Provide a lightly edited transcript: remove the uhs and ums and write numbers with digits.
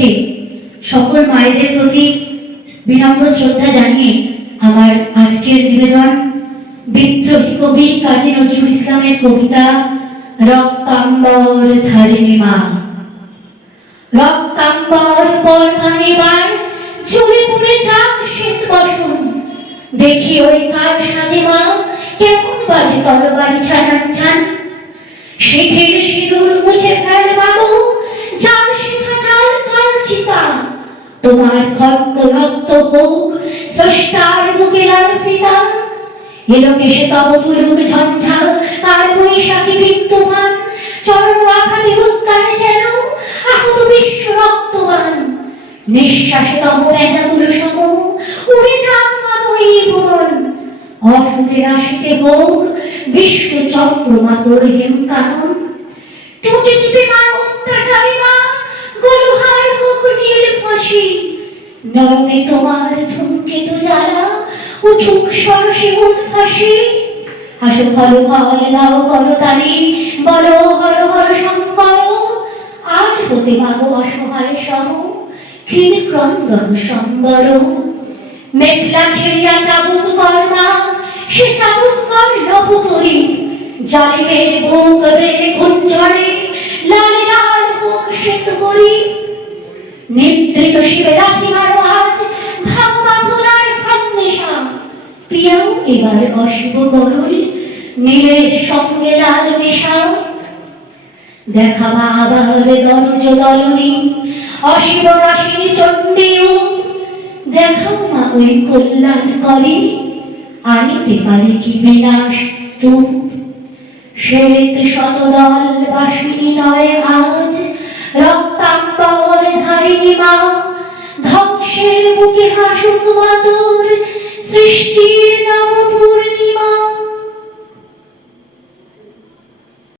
রেখে সকল মায়েদের প্রতি বিনম্র শ্রদ্ধা জানিয়ে আমার আজকের নিবেদন বিদ্রোহী কবি কাজী নজরুল ইসলামের কবিতা রক্তাম্বর ধারিণী মা। রক্তাম্বর পরমানিবার চুলে পুড়ে যাক শ্বেত বসন, দেখি ওই কার সাজে মা কেমন বাজে তরবারি ছানান ছান। শিথির সিঁদুর মুছে ফেল বাবু, যার শিখা জাল কাল চিতা, তোমার খর্গ রক্ত হোক স্রষ্টার বুকে লাল ফিতা। এলোকে সে তব তুলুক ঝঞ্ঝা কাল বৈশাখী তুফান, চরণ আঘাতে উৎকারে যেন আহত বিশ্ব রক্তবান। নিঃশ্বাসে তব বেজাগুলো সম উড়ে যাক মানবী ভুবন, অসুখের আসিতে হোক বিশ্ব চক্র মাতর হেম কানন। টুটে চিপে মার অত্যাচারী মা, গলুহার হোক নীল ফাঁসি, নয়নে তোমার ধূমকেতু জ্বালা উঠুক সরসে উদ্ভাসী। আসো ফল ফল দাও করতালি, বলো হর হর শঙ্কর, আজ হতে মাগো অসহায় সম ক্ষীণ ক্রন্দন সম্বর। মেঘলা ছেড়িয়া চাবুক কর মা, সে চাবুক কর নভতরী, জালিমের বুক বেয়ে খুন ঝরে লালে লাল হোক শ্বেত করি। নিদ্রিত শিবে লাথি মারো আজ, ভাঙবা ভোলার ভাগ্নেশা, প্রিয়াও এবার অশুভ গরুল নীলের সঙ্গে লাল মেশা। দেখাবা আবার দরজ দলনী অশিব রাশিনী চণ্ডী রূপ, দেখাও মা ওই কল্যাণ করে আনিতে পারে কি বিনাশ স্তূপ। শ্বেত শতদল বাসিনী নয় আজ রক্তাম্বর ধারিণী মা, ধ্বংসের বুকে হাসুক মাতুর